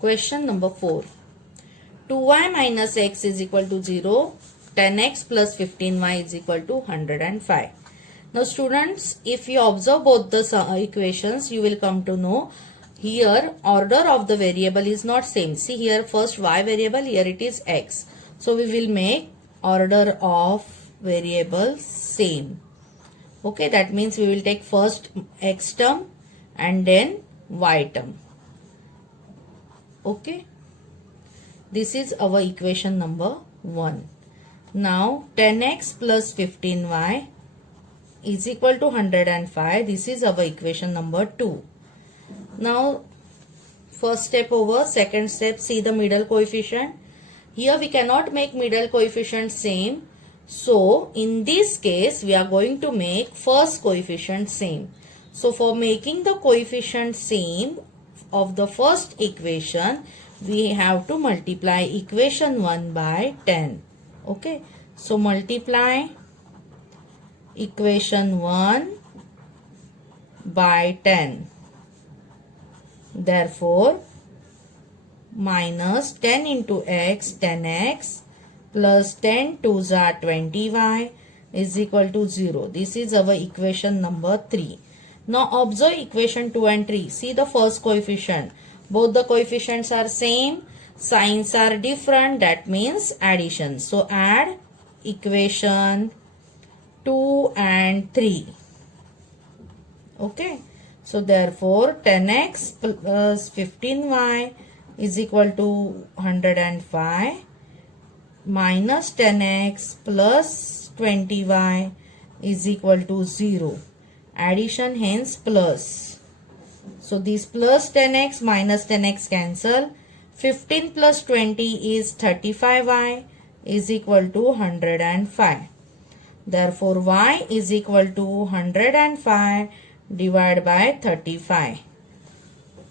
Question number 4. 2y minus x is equal to 0. 10x plus 15y is equal to 105. Now students, if you observe both the equations, you will come to know here order of the variable is not same. See here first y variable, here it is x. So we will make order of variables same. Okay, that means we will take first x term and then y term. Okay, this is our equation number 1. Now 10x plus 15y is equal to 105. This is our equation number 2. Now first step over, second step, see the middle coefficient. Here we cannot make middle coefficient same. So in this case we are going to make first coefficient same. So for making the coefficient same of the first equation, we have to multiply equation 1 by 10. Okay, so multiply equation 1 by 10. Therefore, minus 10 into x, 10x, plus 10 2s are 20y is equal to 0. This is our equation number 3. Now observe equation 2 and 3. See the first coefficient. Both the coefficients are same. Signs are different. That means addition. So add equation 2 and 3. Okay. So therefore 10x plus 15y is equal to 105 minus 10x plus 20y is equal to 0. Addition hence plus. So this plus 10x minus 10x cancel. 15 plus 20 is 35y is equal to 105. Therefore y is equal to 105 divided by 35.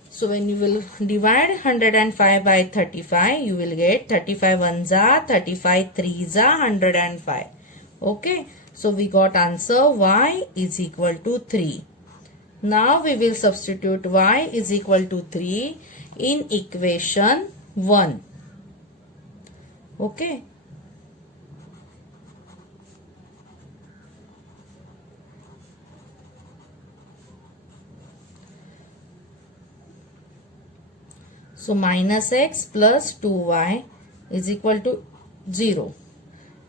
So when you will divide 105 by 35, you will get 35 ones are 35 threes are 105. Okay. So we got answer y is equal to 3. Now we will substitute y is equal to 3 in equation 1. Okay. So minus x plus 2y is equal to 0.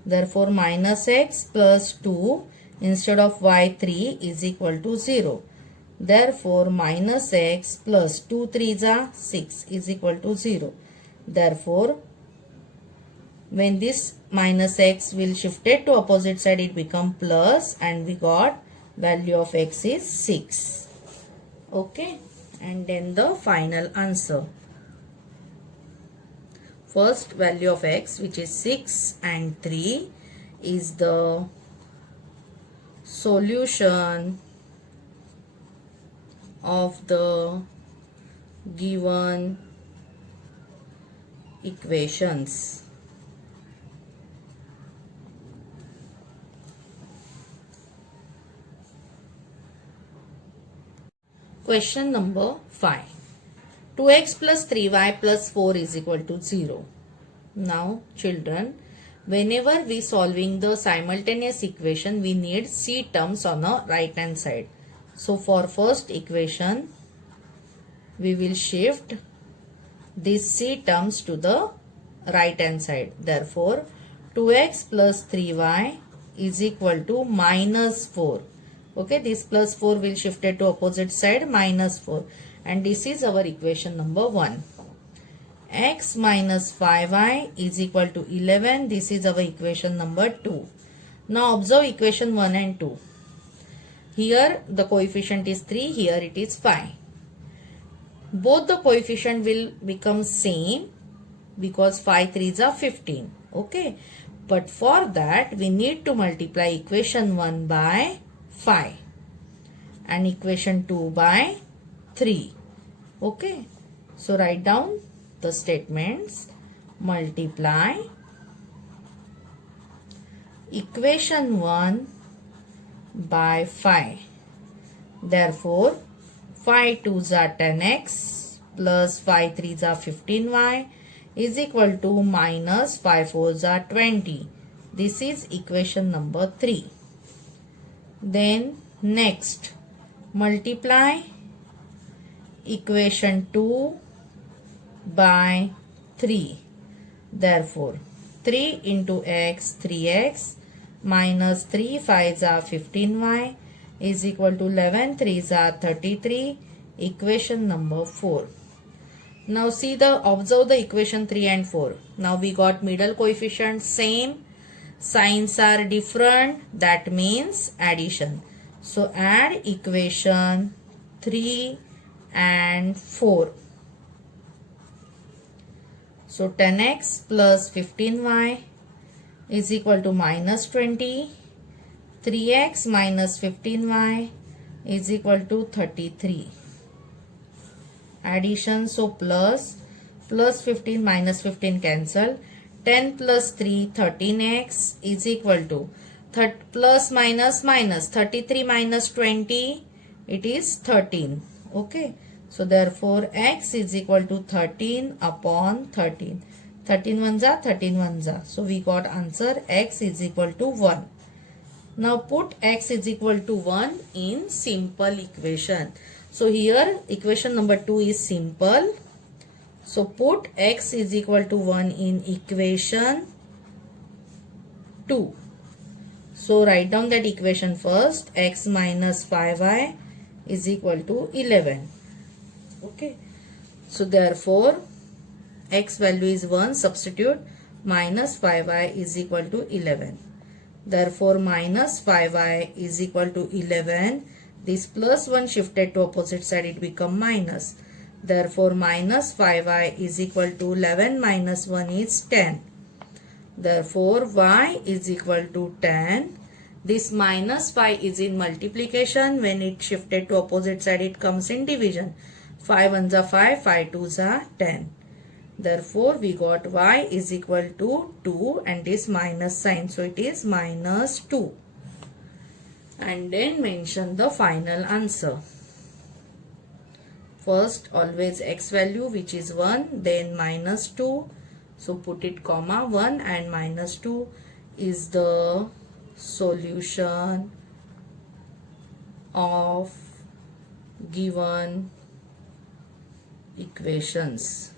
Therefore minus x plus 2 instead of y3 is equal to 0. Therefore minus x plus 2 3s are 6 is equal to 0. Therefore when this minus x will shift it to opposite side, it become plus, and we got value of x is 6. Okay, and then the final answer. First value of x, which is 6 and 3, is the solution of the given equations. Question number 5. 2x plus 3y plus 4 is equal to 0. Now children, whenever we solving the simultaneous equation, we need c terms on the right hand side. So for first equation, we will shift these c terms to the right hand side. Therefore 2x plus 3y is equal to minus 4. Okay, this plus 4 will shift it to opposite side, minus 4. And this is our equation number 1. X minus 5y is equal to 11. This is our equation number 2. Now observe equation 1 and 2. Here the coefficient is 3. Here it is 5. Both the coefficient will become same because 5 3s are 15. Okay. But for that we need to multiply equation 1 by 5 and equation 2 by 3. Okay. So write down the statements. Multiply equation 1 by 5. Therefore 5 2s are 10x plus 5 3s are 15y is equal to minus 5 4s are 20. This is equation number 3. Then next, multiply equation 2 by 3. Therefore, 3 into x, 3x minus 3 5s are 15y is equal to 11 3s are 33. Equation number 4. Now observe the equation 3 and 4. Now we got middle coefficient same, signs are different, that means addition. So add equation 3 and 4. So 10x plus 15y is equal to minus 20. 3x minus 15y is equal to 33. Addition, so plus 15 minus 15 cancel. 10 plus 3 13x is equal to plus minus 33 minus 20, it is 13. Okay, so therefore x is equal to 13 upon 13. 13 ones are 13 ones are. So we got answer x is equal to 1. Now put x is equal to 1 in simple equation. So here equation number 2 is simple. So put x is equal to 1 in equation 2. So write down that equation first. X minus 5y is equal to 11. Okay. So therefore x value is 1. Substitute minus 5y is equal to 11. Therefore minus 5y is equal to 11. This plus 1 shifted to opposite side, it become minus. Therefore minus 5y is equal to 11 minus 1 is 10. Therefore y is equal to 10. This minus 5 is in multiplication. When it shifted to opposite side, it comes in division. 5 ones are 5, 5 twos are 10. Therefore we got y is equal to 2 and this minus sign. So it is minus 2. And then mention the final answer. First always x value which is 1, then minus 2. So put it comma 1 and minus 2 is the solution of given equations.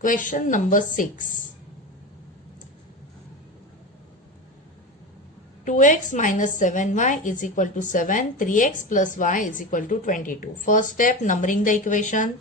Question number 6. 2x minus 7y is equal to 7. 3x plus y is equal to 22. First step, numbering the equation.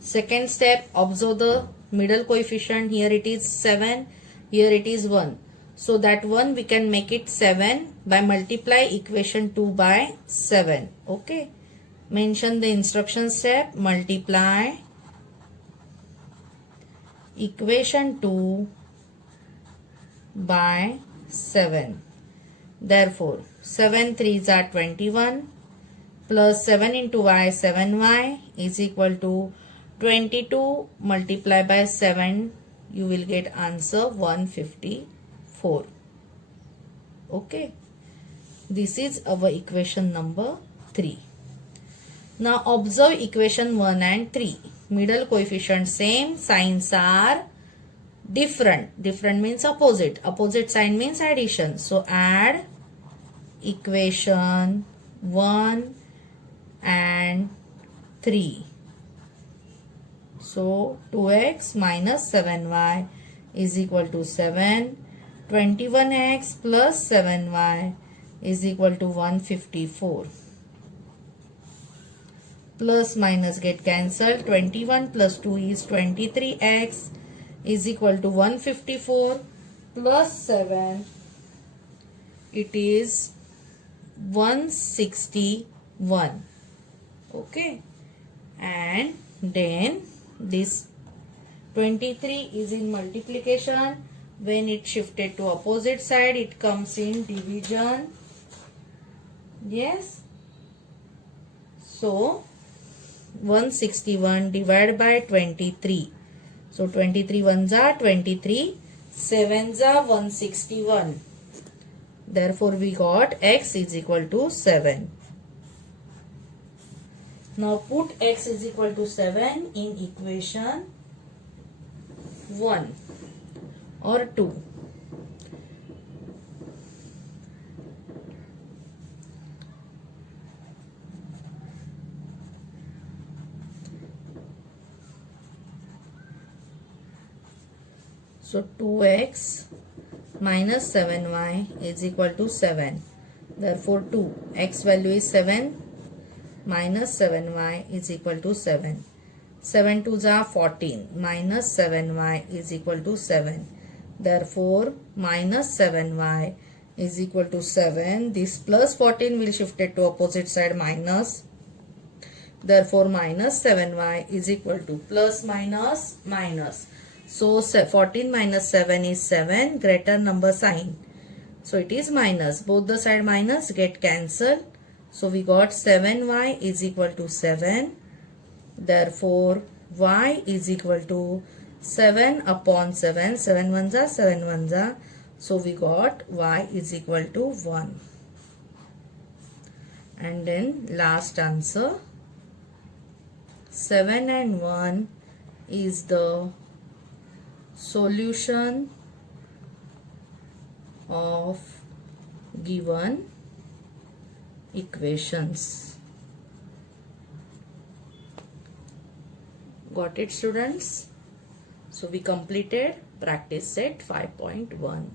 Second step, observe the middle coefficient. Here it is 7. Here it is 1. So that 1 we can make it 7 by multiply equation 2 by 7. Okay. Mention the instruction step. Multiply equation 2 by 7. Therefore 7 3s are 21 plus 7 into y 7y is equal to 22 multiply by 7. You will get answer 154. Okay. This is our equation number 3. Now observe equation 1 and 3. Middle coefficient same, signs are different. Different means opposite. Opposite sign means addition. So add equation 1 and 3. So 2x minus 7y is equal to 7. 21x plus 7y is equal to 154. Plus minus get cancelled. 21 plus 2 is 23x is equal to 154 plus 7. It is 161. Okay. And then this 23 is in multiplication. When it shifted to opposite side, it comes in division. Yes. So 161 divided by 23. So 23 ones are 23, 7s are 161. Therefore we got x is equal to 7. Now put x is equal to 7 in equation 1 or 2. So 2x minus 7y is equal to 7. Therefore 2, x value is 7 minus 7y is equal to 7. 7 2s are 14 minus 7y is equal to 7. Therefore minus 7y is equal to 7. This plus 14 will shift it to opposite side minus. Therefore minus 7y is equal to plus minus minus. So 14 minus 7 is 7, greater number sign. So it is minus. Both the side minus get cancelled. So we got 7y is equal to 7. Therefore y is equal to 7 upon 7. 7 ones are 7 ones are. So we got y is equal to 1. And then last answer, 7 and 1 is the solution of given equations. Got it, students? So we completed practice set 5.1.